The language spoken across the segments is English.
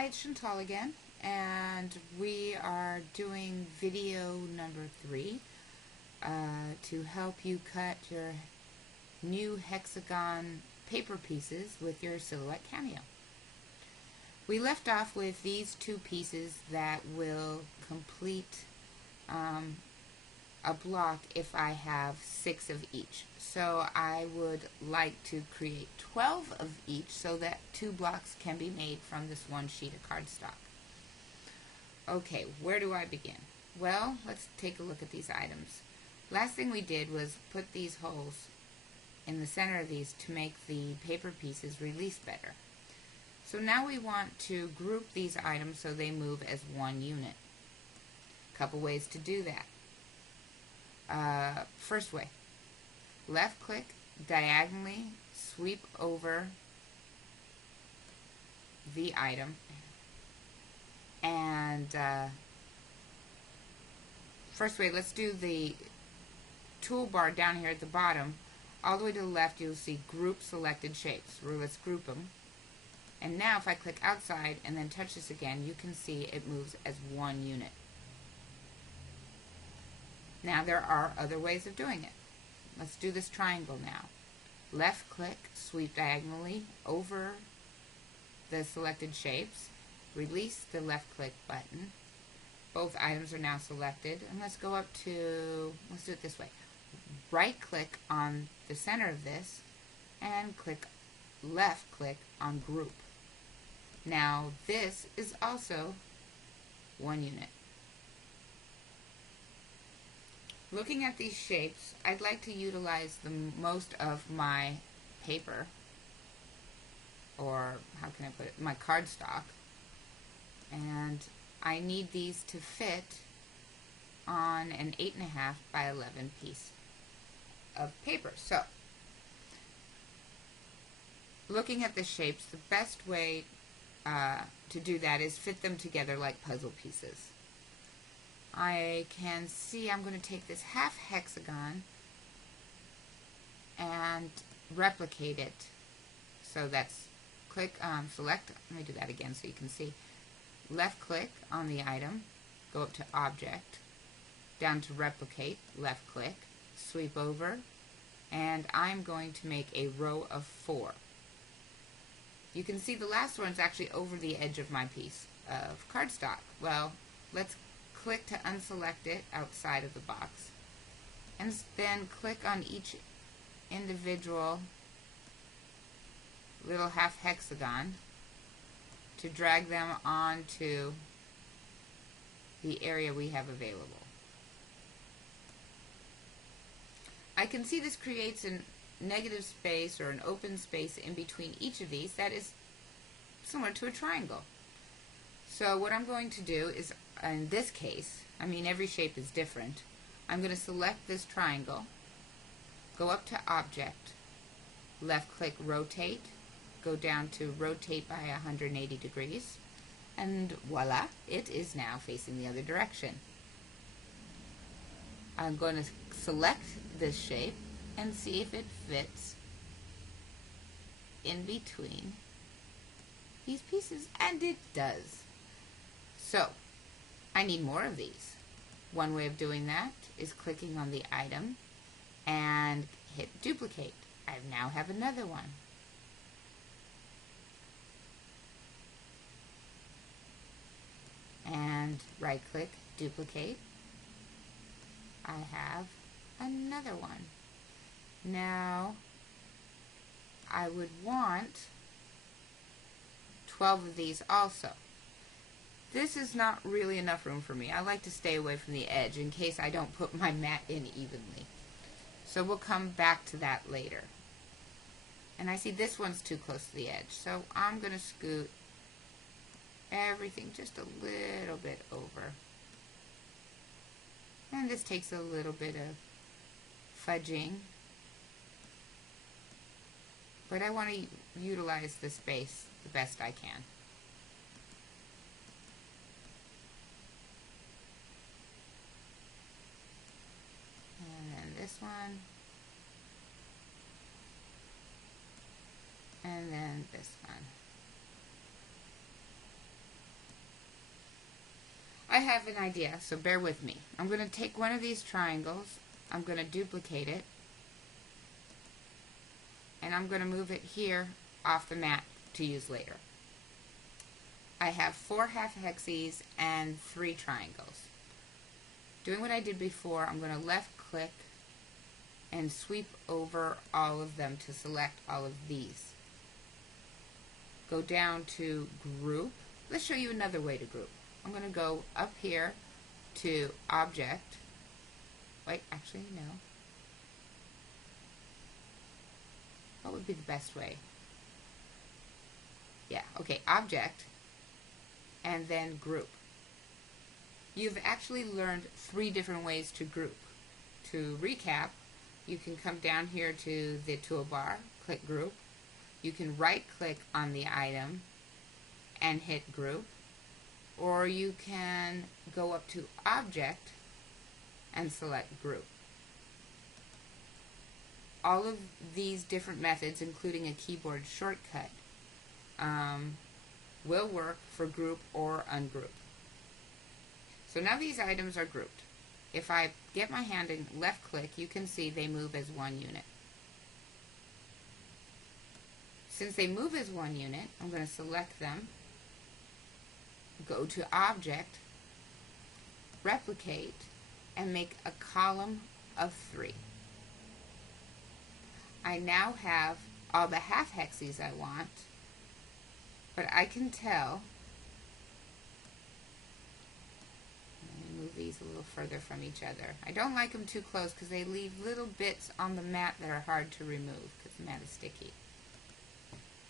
Hi, it's Chantal again, and we are doing video number 3 to help you cut your new hexagon paper pieces with your Silhouette Cameo. We left off with these 2 pieces that will complete a block if I have 6 of each. So I would like to create 12 of each so that 2 blocks can be made from this one sheet of cardstock. Okay, where do I begin? Well, let's take a look at these items. Last thing we did was put these holes in the center of these to make the paper pieces release better. So now we want to group these items so they move as one unit. A couple ways to do that. First way, left click, diagonally sweep over the item, and first way, let's do the toolbar down here at the bottom. All the way to the left you'll see group selected shapes. Let's group them. And now if I click outside and then touch this again, you can see it moves as one unit. Now there are other ways of doing it. Let's do this triangle now. Left click, sweep diagonally over the selected shapes, release the left click button. Both items are now selected, and let's go up to, let's do it this way. Right click on the center of this and left click on group. Now this is also one unit. Looking at these shapes, I'd like to utilize the most of my paper, or how can I put it, my cardstock, and I need these to fit on an 8.5 by 11 piece of paper. So, looking at the shapes, the best way to do that is fit them together like puzzle pieces. I can see I'm going to take this half hexagon and replicate it. So that's select, let me do that again so you can see. Left click on the item, go up to Object, down to Replicate, left click, sweep over, and I'm going to make a row of 4. You can see the last one's actually over the edge of my piece of cardstock. Well, let's click to unselect it outside of the box, and then click on each individual little half hexagon to drag them onto the area we have available. I can see this creates a negative space or an open space in between each of these that is similar to a triangle. So what I'm going to do is, in this case, I mean every shape is different, I'm going to select this triangle, go up to Object, left click Rotate, go down to Rotate by 180 degrees, and voila, it is now facing the other direction. I'm going to select this shape and see if it fits in between these pieces, and it does. So, I need more of these. One way of doing that is clicking on the item and hit duplicate. I now have another one. And right click, duplicate. I have another one. Now I would want 12 of these also. This is not really enough room for me. I like to stay away from the edge in case I don't put my mat in evenly. So we'll come back to that later. And I see this one's too close to the edge, so I'm going to scoot everything just a little bit over. And this takes a little bit of fudging, but I want to utilize the space the best I can. This one, and then this one. have an idea, so bear with me. I'm going to take one of these triangles, I'm going to duplicate it, and I'm going to move it here off the mat to use later. I have 4 half hexes and 3 triangles. Doing what I did before, I'm going to left click and sweep over all of them to select all of these. Go down to group. Let's show you another way to group. I'm going to go up here to object. Wait, actually no. What would be the best way? Yeah, okay, object and then group. You've actually learned 3 different ways to group. To recap, you can come down here to the toolbar, click group. You can right click on the item and hit group, or you can go up to object and select group. All of these different methods, including a keyboard shortcut, will work for group or ungroup. So now these items are grouped. If I get my hand and left click, you can see they move as one unit. Since they move as one unit, I'm going to select them, go to object, replicate, and make a column of 3. I now have all the half hexes I want, but I can tell, let me move these a little further from each other. I don't like them too close because they leave little bits on the mat that are hard to remove because the mat is sticky.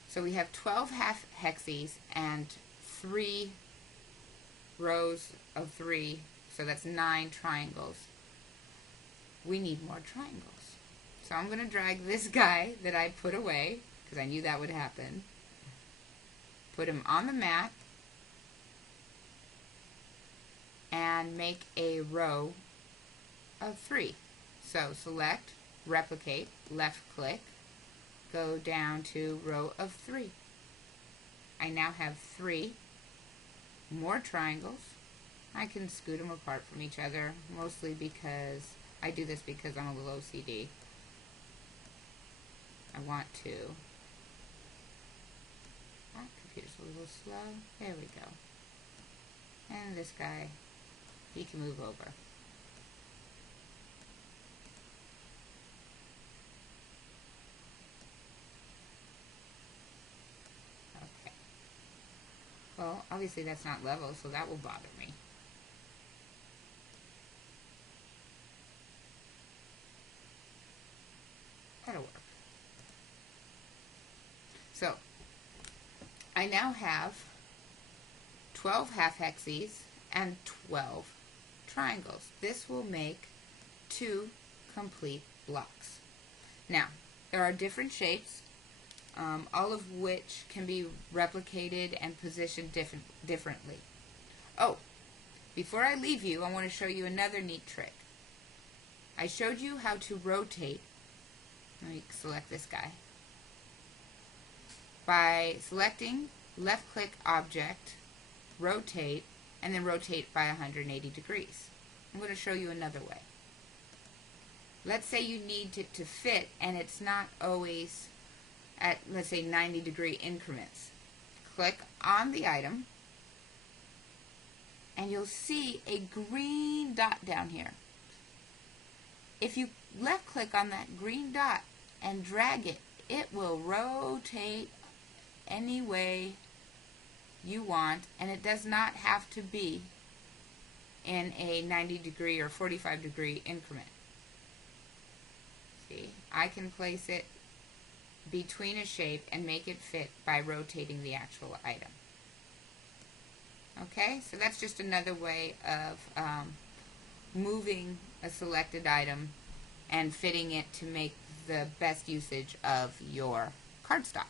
So we have 12 half hexes and 3 rows of 3, so that's 9 triangles. We need more triangles. So I'm going to drag this guy that I put away, because I knew that would happen, put him on the mat, and make a row of 3. So select, replicate, left click, go down to row of 3. I now have 3 more triangles. I can scoot them apart from each other, mostly because I do this because I'm a little OCD. I want to. Oh, computer's a little slow. There we go. And this guy, he can move over. Okay. Well, obviously that's not level, so that will bother me. That'll work. So, I now have 12 half hexes and 12 triangles. This will make 2 complete blocks. Now, there are different shapes, all of which can be replicated and positioned differently. Oh, before I leave you, I want to show you another neat trick. I showed you how to rotate. Let me select this guy. By selecting left click object, rotate, and then rotate by 180 degrees. I'm going to show you another way. Let's say you need it to fit and it's not always at, let's say, 90-degree increments. Click on the item and you'll see a green dot down here. If you left click on that green dot and drag it, it will rotate any way you want, and it does not have to be in a 90-degree or 45-degree increment. See, I can place it between a shape and make it fit by rotating the actual item. Okay, so that's just another way of moving a selected item and fitting it to make the best usage of your cardstock.